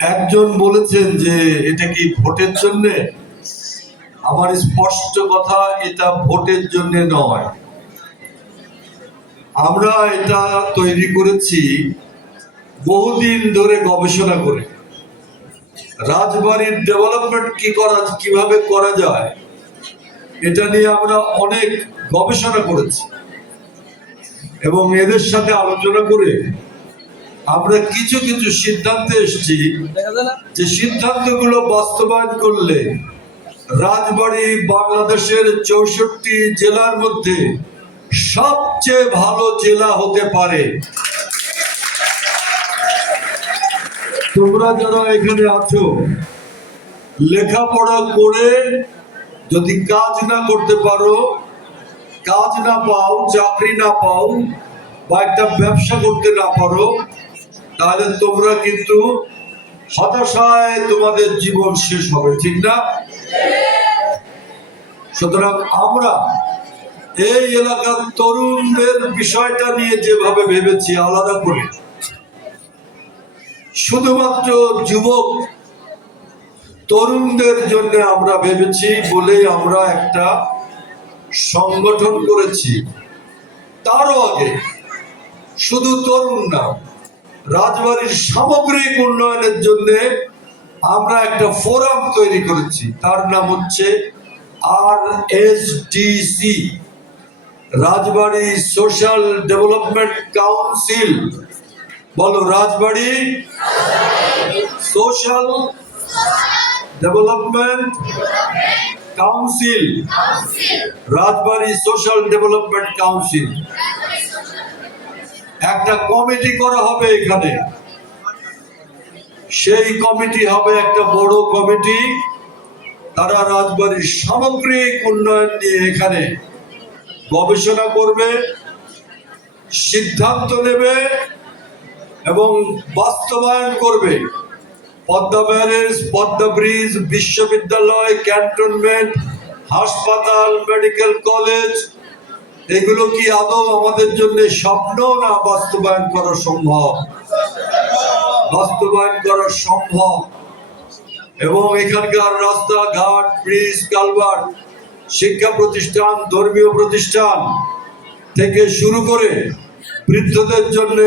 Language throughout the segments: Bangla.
একজন বলেছেন যে, এটা কি ভোটের জন্যে? আমার স্পষ্ট কথা, এটা ভোটের জন্য নয়। আমরা এটা তৈরি করেছি বহুদিন ধরে গবেষণা করে। রাজবাড়ির ডেভেলপমেন্ট কি করা, কীভাবে করা যায়, এটা নিয়ে আমরা অনেক গবেষণা করেছি। এবং এদের সাথে আলোচনা করে আমরা কিছু কিছু সিদ্ধান্তে এসেছি যে সিদ্ধান্তগুলো বাস্তবায়ন করলে রাজবাড়ি বাংলাদেশের চৌষট্টি জেলার মধ্যে সবচেয়ে ভালো জেলা হতে পারে। তোমরা যারা এখানে আছো লেখাপড়া করে যদি কাজ না করতে পারো কাজ না পাও চাকরি না পাও বা একটা ব্যবসা করতে না পারো তাহলে তোমরা কিন্তু হতাশায় তোমাদের জীবন শেষ হবে, ঠিক না? সুতরাং আমরা এই এলাকার তরুণদের বিষয়টা নিয়ে যেভাবে ভেবেছি আলাদা করে, শুধুমাত্র যুবক তরুণদের জন্য আমরা ভেবেছি বলেই আমরা একটা সংগঠন করেছি। তারও আগে শুধু তরুণ না রাজবাড়ির সামগ্রিক উন্নয়নের জন্য আমরা একটা ফোরাম তৈরি করেছি। তার নাম হচ্ছে R S DC Rajbari social development council. বলো, Rajbari social development council. Rajbari social development council. একটা কমিটি করা হবে এখানে। সেই কমিটি হবে একটা বড় কমিটি। তারা রাজবাড়ির সামগ্রিক উন্নয়ন নিয়ে এখানে গবেষণা করবে, সিদ্ধান্ত নেবে এবং বাস্তবায়ন করবে। পদ্মা ব্যারেজ, পদ্মা ব্রিজ, বিশ্ববিদ্যালয়, ক্যান্টনমেন্ট, হাসপাতাল, মেডিকেল কলেজ এগুলো কি আদৌ আমাদের জন্য স্বপ্ন না বাস্তবায়ন করা সম্ভব? বাস্তবায়ন করা সম্ভব। এবং এখানকার রাস্তাঘাট, ব্রিজ, কালভার্ট, শিক্ষা প্রতিষ্ঠান, ধর্মীয় প্রতিষ্ঠান থেকে শুরু করে বৃদ্ধদের জন্য,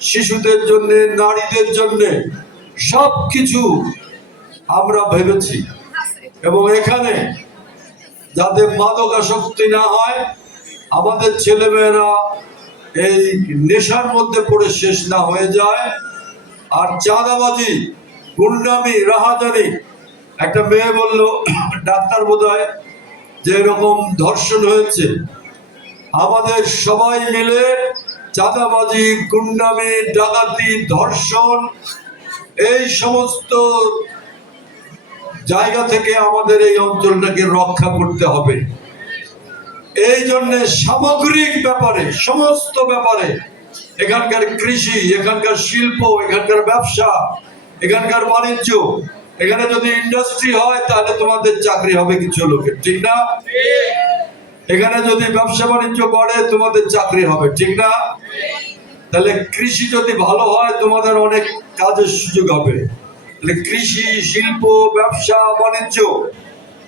শিশুদের জন্য, নারীদের জন্য সব কিছু আমরা ভেবেছি। এবং এখানে যাতে মাদকাসক্তি না হয় আমাদের ছেলেমেয়েরা এই নেশার মধ্যে পড়ে শেষ না হয়ে যায়। আর চাঁদাবাজি, গুন্ডামি, রাহাজানি, একটা মেয়ে বলল, ডাক্তার বোধ যে এরকম ধর্ষণ হয়েছে। আমাদের সবাই মিলে চাঁদাবাজি, গুন্ডামি, ডাকাতি, ধর্ষণ, এই সমস্ত জায়গা থেকে আমাদের এই অঞ্চলটাকে রক্ষা করতে হবে। এই জন্য সামগ্রিক ব্যাপারে, সমস্ত ব্যাপারে, এখানকার কৃষি, এখানকার শিল্প, এখানকার ব্যবসা, এখানকার বাণিজ্য, এখানে যদি ইন্ডাস্ট্রি হয়, তাহলে তোমাদের চাকরি হবে কিছু লোকের, ঠিক না? এখানে যদি ব্যবসা বাণিজ্য করে, তোমাদের চাকরি হবে, ঠিক না? তাহলে কৃষি যদি ভালো হয়, তোমাদের অনেক কাজের সুযোগ হবে। তাহলে কৃষি, শিল্প, ব্যবসা, বাণিজ্য,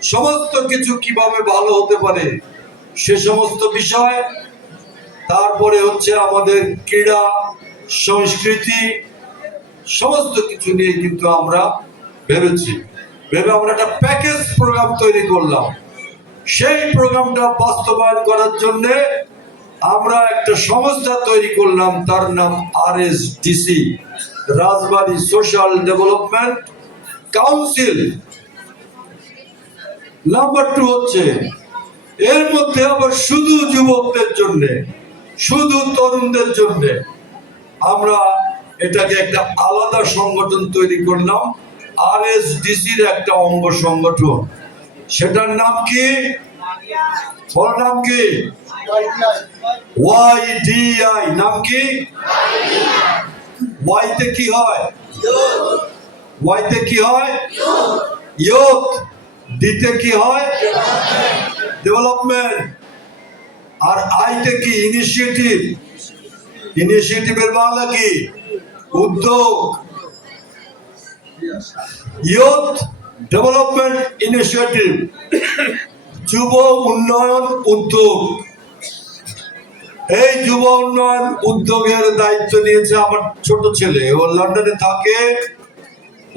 সমস্ত কিছু কীভাবে ভালো হতে পারে সে সমস্ত বিষয়। তারপরে হচ্ছে আমাদের ক্রীড়া, সংস্কৃতি, সমস্ত কিছু নিয়ে কিন্তু আমরা ভেবেছি। ভেবে আমরা একটা প্যাকেজ প্রোগ্রাম তৈরি করলাম। সেই প্রোগ্রামটা বাস্তবায়ন করার জন্য আমরা একটা সংস্থা তৈরি করলাম, তার নাম R S DC Rajbari social development council number two হচ্ছে এর মধ্যে আবার শুধু যুবকদের জন্য শুধু তরুণদের জন্য আমরা এটাকে একটা আলাদা সংগঠন তৈরি করলাম আর এস ডিসির একটা অঙ্গ সংগঠন। সেটার নাম কি? ওর নাম কি? ওয়াই ডি আই নাম কি? ওয়াইতে কি হয়? ওয়াইতে কি হয়? ইয়ুথ ডিতে কি হয়? ডেভেলপমেন্ট আর আইতে কি ইনিশিয়েটিভ ইনিশিয়েটিভের বাংলা কি? উদ্যোগ। ইয়ুথ ডেভেলপমেন্ট ইনিশিয়েটিভ যুব উন্নয়ন উদ্যোগ। এই যুব উন্নয়ন উদ্যোগের দায়িত্ব নিয়েছে আমার ছোট ছেলে। ও লন্ডনে থাকে।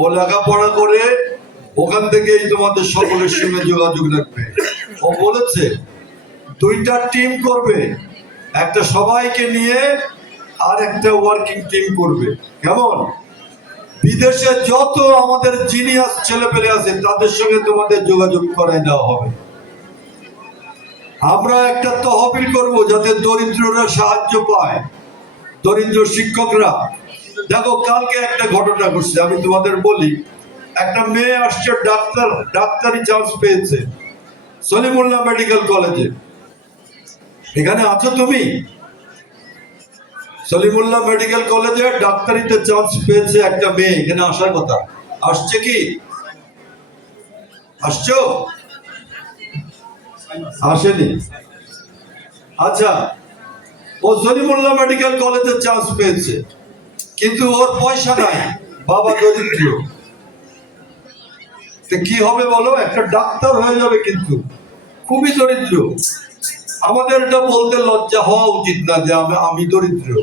ও লেখাপড়া করে। ওখান থেকেই তোমাদের সকলের সঙ্গে যোগাযোগ রাখবে। ও বলেছে, দুইটা টিম করবে, একটা সবাইকে নিয়ে আর একটা ওয়ার্কিং টিম করবে। কেমন? বিদেশে যত আমাদের জিনিয়াস ছেলেপেলে আছে, তাদের সঙ্গে তোমাদের যোগাযোগ করায় দেওয়া হবে। আমরা একটা তহবিল করব যাতে দরিদ্ররা সাহায্য পায়। দরিদ্র শিক্ষকরা। দেখো, কালকে একটা ঘটনা ঘটছে, আমি তোমাদের বলি। একটা মেয়ে আসছে, ডাক্তার, ডাক্তারি চান্স পেয়েছে। সলিমুল্লাহ মেডিকেল কলেজে। এখানে আছো তুমি? সলিমুল্লাহ মেডিকেল কলেজে ডাক্তারিতে চান্স পেয়েছে একটা মেয়ে, এখানে আসার কথা। আসছে কি? আসছো? আসেনি। আচ্ছা ও সলিমুল্লাহ মেডিকেল কলেজে চান্স পেয়েছে, কিন্তু ওর পয়সা নাই, বাবা দরিদ্র। কি হবে বলো? একটা ডাক্তার হয়ে যাবে কিন্তু। খুবই দরিদ্র। আমাদের এটা বলতে লজ্জা হওয়া উচিত না যে আমি আমি দরিদ্র।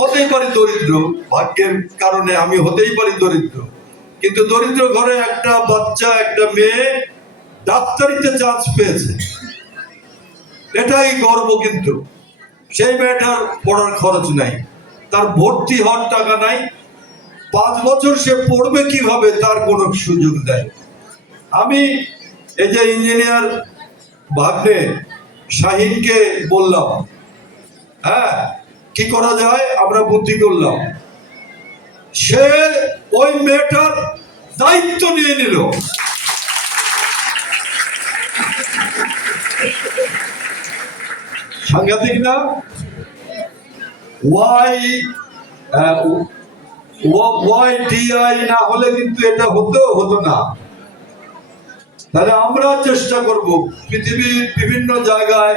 হতেই পারি দরিদ্র। ভাগ্যের কারণে আমি হতেই পারি দরিদ্র। কিন্তু দরিদ্র ঘরে একটা বাচ্চা, একটা মেয়ে ডাক্তারিতে চান্স পেয়েছে। এটাই গর্ব কিন্তু। সেই মেয়েটার পড়ার খরচ নাই। তার ভর্তি হওয়ার টাকা নাই। পাঁচ বছর সে পড়বে কীভাবে তার কোনো সুযোগ দেয় আমি এই যে ইঞ্জিনিয়ার ভাগ্নে শাহিনকে বললাম হ্যাঁ কি করা যায়? আমরা বুদ্ধি করলাম। সে ওই মেয়েটার দায়িত্ব নিয়ে নিল। সাংঘাতিক না? ওয়াই না হলে কিন্তু এটা হতো না। তাহলে আমরা চেষ্টা করব পৃথিবীর বিভিন্ন জায়গায়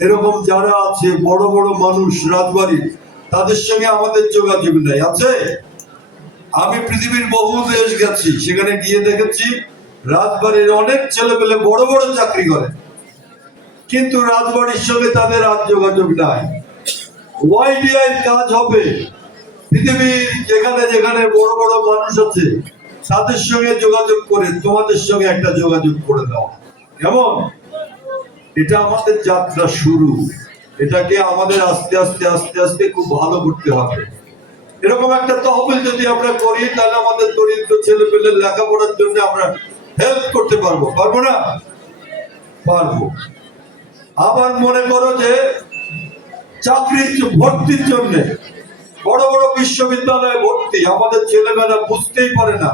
এরকম যারা আছে, বড় বড় মানুষ, রাজবাড়ি, তাদের সঙ্গে আমাদের যোগাযোগ আছে? আমি পৃথিবীর বহু দেশ গেছি, সেখানে গিয়ে দেখেছি রাজবাড়ির অনেক ছেলেপেলে বড় বড় চাকরি করে। কিন্তু রাজবাড়ির সঙ্গে তাদের আর যোগাযোগ নাই। ওয়াইডিআই কাজ হবে পৃথিবীর যেখানে যেখানে বড় বড় মানুষ আছে, তাদের সঙ্গে যোগাযোগ করে, তোমাদের সঙ্গে একটা যোগাযোগ করে দাও। কেমন? এটা আমাদের যাত্রা শুরু। এটাকে আমাদের আস্তে আস্তে আস্তে আস্তে খুব ভালো করতে হবে। এরকম একটা তহবিল যদি আমরা করি, তাহলে আমাদের দরিদ্র ছেলে পেলে লেখাপড়ার জন্য আমরা হেল্প করতে পারব। পারব না? পারব। আবার মনে করো যে, চাকরির ভর্তির জন্য বড় বড় বিশ্ববিদ্যালয়ে ভর্তি, আমাদের ছেলেমেয়েরা বুঝতেই পারে না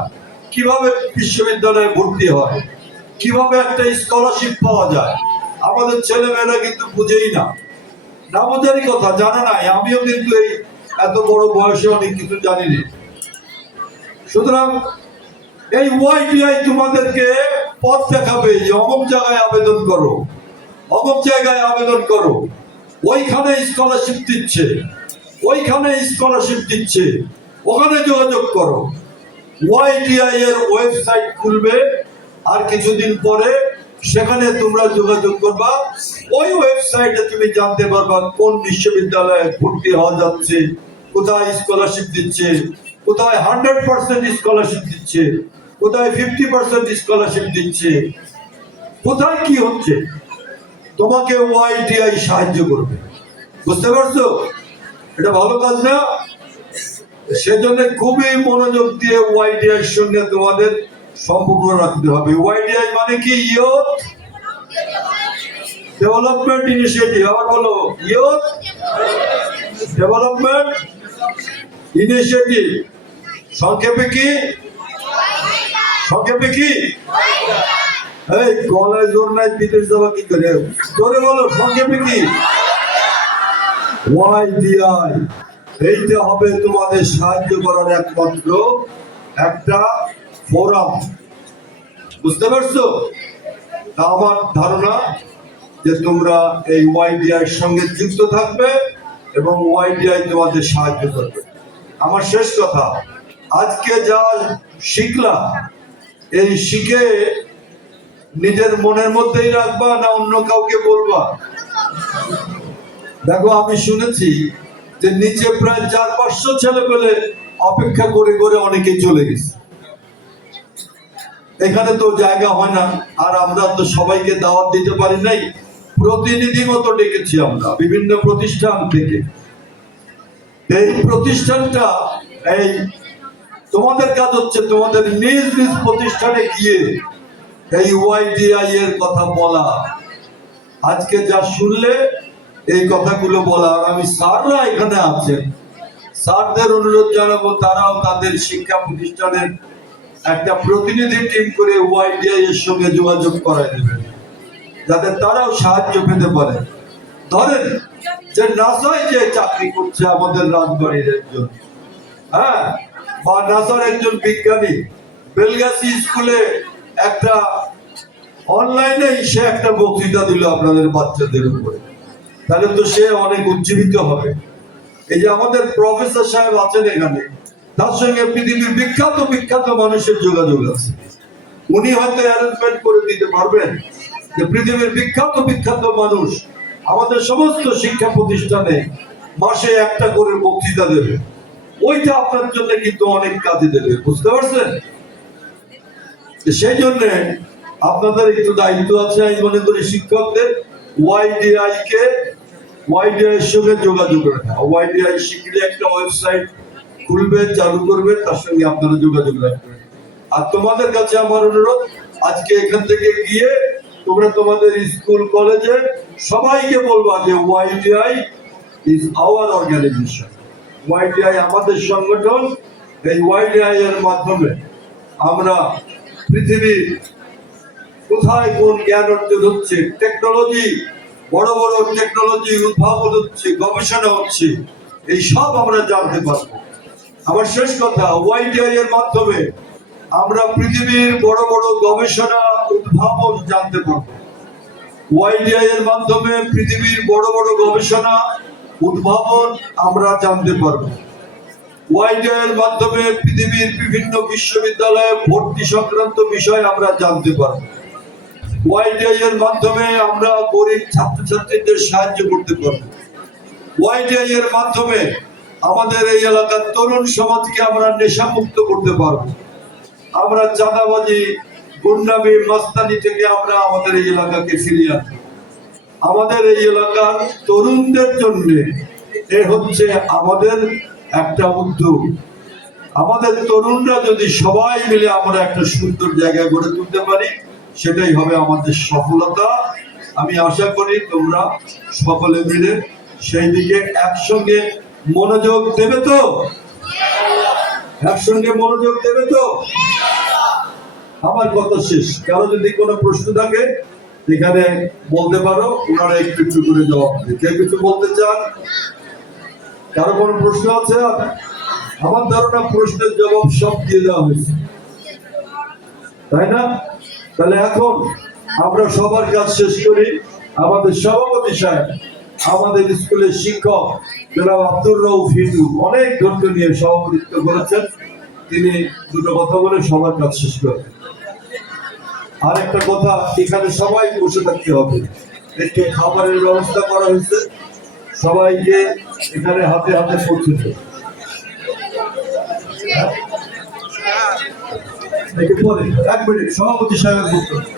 কীভাবে বিশ্ববিদ্যালয়ে ভর্তি হয়, কীভাবে একটা স্কলারশিপ পাওয়া যায়। আমাদের ছেলেমেয়েরা কিন্তু বুঝেই না। না বোঝারই কথা, জানা নাই, আমিও কিন্তু এই এত বড় বয়সে অনেক কিছু জানি না সুতরাং এই তোমাদেরকে পথ দেখাবে যে অমুক জায়গায় আবেদন করো, অমুক জায়গায় আবেদন করো, ওইখানে স্কলারশিপ দিচ্ছে। ওইখানে স্কলারশিপ দিচ্ছে। ওখানে যোগাযোগ করো। ওয়াইটিআই এর ওয়েবসাইট খুলবে, আর কিছুদিন পরে সেখানে তোমরা যোগাযোগ করবা। ওই ওয়েবসাইটে তুমি জানতে পারবা কোন বিশ্ববিদ্যালয়ে ভর্তি হওয়া যাচ্ছে, কোথায় স্কলারশিপ দিচ্ছে, কোথায় হান্ড্রেড পার্সেন্ট স্কলারশিপ দিচ্ছে, কোথায় ফিফটি পার্সেন্ট স্কলারশিপ দিচ্ছে, কোথায় কি হচ্ছে? তোমাকে ওয়াইটিআই সাহায্য করবে। বুঝতে পারছ? এটা ভালো কাজ না। সেজন্য খুবই মনোযোগ দিয়ে ওয়াইটিআই এর সঙ্গে তোমাদের সম্পর্ক রাখতে হবে। ওয়াইটিআই মানে কি? ইয়ুথ ডেভেলপমেন্ট ইনিশিয়েটিভ আবার বলো। ইয়ুথ ডেভেলপমেন্ট ইনিশিয়েটিভ সংক্ষেপে কি? সংক্ষেপে কি? এই গলায় জোর নাই, বিদেশ যাওয়া কি করে? জোরে বলো, সংক্ষেপে কি? ওয়াইডিআই এইটা হবে তোমাদের সাহায্য করার একমাত্র একটা ফোরাম। বুঝতে পারছ? তা আমার ধারণা যে তোমরা এই ওয়াইডিআই সঙ্গে যুক্ত থাকবে এবং ওয়াইডিআই তোমাদের সাহায্য করবে। আমার শেষ কথা, আজকে যা শিখলা এই শিখে নিজের মনের মধ্যেই রাখবা না অন্য কাউকে বলবা? দেখো, আমি শুনেছি যে নিচে প্রায় চার পাঁচশো ছেলে পেলে অপেক্ষা করে করে অনেকে চলে গেছে। এখানে তো জায়গা হয় না, আর আমরা তো সবাইকে দাওয়াত দিতে পারি নাই। প্রতিনিধি মতো ডেকেছি আমরা, বিভিন্ন প্রতিষ্ঠান থেকে। এই প্রতিষ্ঠানটা, এই তোমাদের কাজ হচ্ছে তোমাদের নিজ নিজ প্রতিষ্ঠানে গিয়ে এই ওয়াইডিআই এর কথা বলা। আজকে যা শুনলে এই কথাগুলো বলা আর আমি স্যাররা এখানে আছেন। স্যারদের অনুরোধ জানাব, তারাও তাদের শিক্ষা প্রতিষ্ঠানের একটা প্রতিনিধি টিম করে ওয়াইডিআই এর সঙ্গে যোগাযোগ করায় দেবেন। যাতে তারাও সাহায্য পেতে পারে। ধরেন যে নাসায় যে চাকরি করছে আমাদের রাজবাড়ির একজন। হ্যাঁ? বা নাসার একজন বিজ্ঞানী। বেলগাছি স্কুলে একটা অনলাইনে সে একটা বক্তৃতা দিল আপনাদের বাচ্চাদের উপরে। তাহলে তো সে অনেক উজ্জীবিত হবে। এই যে আমাদের প্রফেসর সাহেব আছেন এখানে, তার সঙ্গে পৃথিবীর বিখ্যাত বিখ্যাত মানুষের যোগাযোগ আছে। উনি হয়তো অ্যারেঞ্জমেন্ট করে দিতে পারবেন যে পৃথিবীর বিখ্যাত বিখ্যাত মানুষ আমাদের সমস্ত শিক্ষা প্রতিষ্ঠানে মাসে একটা করে বক্তৃতা দেবে। ওইটা আপনার জন্য কিন্তু অনেক কাজে দেবে, বুঝতে পারছেন? সেই জন্য আপনাদের একটু দায়িত্ব আছে, আমি মনে করি শিক্ষকদের ওয়াইডিআই কে ওয়াইডিআই এর সঙ্গে যোগাযোগ রাখা। ওয়াইডিআই শিখলে একটা ওয়েবসাইট খুলবে, চালু করবে, তার সঙ্গে আপনারা যোগাযোগ রাখবেন। আর তোমাদের কাছে আমার অনুরোধ, আজকে এখান থেকে গিয়ে তোমরা তোমাদের স্কুল, কলেজে সবাইকে বলবা যে YDI is our organisation YDI আমাদের সংগঠন, এই ওয়াইডিআই এর মাধ্যমে আমরা পৃথিবীর কোথায় কোন জ্ঞান অর্জন হচ্ছে টেকনোলজি বড় বড় টেকনোলজি উদ্ভাবন হচ্ছে, গবেষণা হচ্ছে, এই সব আমরা জানতে পারব। আমার শেষ কথা ওয়াইটিআই এর মাধ্যমে আমরা পৃথিবীর বড় বড় গবেষণা উদ্ভাবন জানতে পারব। ওয়াইটিআই এর মাধ্যমে পৃথিবীর বড় বড় গবেষণা উদ্ভাবন আমরা জানতে পারব। ওয়াইটিআই এর মাধ্যমে পৃথিবীর বিভিন্ন বিশ্ববিদ্যালয়ে ভর্তি সংক্রান্ত বিষয় আমরা জানতে পারব। ওয়াইটিআই এর মাধ্যমে আমরা গরিব ছাত্রছাত্রীদের সাহায্য করতে পারব। ওয়াইটিআই এর মাধ্যমে আমাদের এই এলাকার তরুণ সমাজকে আমরা নেশামুক্ত করতে পারব। আমরা চাঁদাবাজি, গুন্ডামি, মাস্তানি থেকে আমরা আমাদের এই এলাকাকে ফিরিয়ে আনব। আমাদের এই এলাকার তরুণদের জন্য এ হচ্ছে আমাদের একটা উদ্যোগ। আমাদের তরুণরা যদি সবাই মিলে আমরা একটা সুন্দর জায়গা গড়ে তুলতে পারি সেটাই হবে আমাদের সফলতা। আমি আশা করি তোমরা সকলে মিলে সেই দিকে একসঙ্গে মনোযোগ দেবে তো? একসঙ্গে মনোযোগ দেবে তো? আমার কথা শেষ। কারও যদি কোনো প্রশ্ন থাকে, এখানে বলতে পারো, ওনারা একটু একটু করে জবাব কেউ কিছু বলতে চান? কারও কোনো প্রশ্ন আছে? আমার ধারণা প্রশ্নের জবাব সব দিয়ে দেওয়া হয়েছে। তাই না? তাহলে এখন আমরা সবার কাজ শেষ করি। আমাদের সভাপতি সাহেব, আমাদের স্কুলের শিক্ষক জনাব আব্দুর রউফ হিন্দু অনেক ধৈর্য নিয়ে সভাপতিত্ব করেছেন। তিনি দুটো কথা বলে সবার কাজ শেষ করবেন আর একটা কথা, এখানে সবাই বসে থাকতে হবে। একটু খাবারের ব্যবস্থা করা হয়েছে। সবাইকে এখানে হাতে হাতে পৌঁছে একটু পরে এক মিনিট সভাপতি সাহেবের বক্তব্য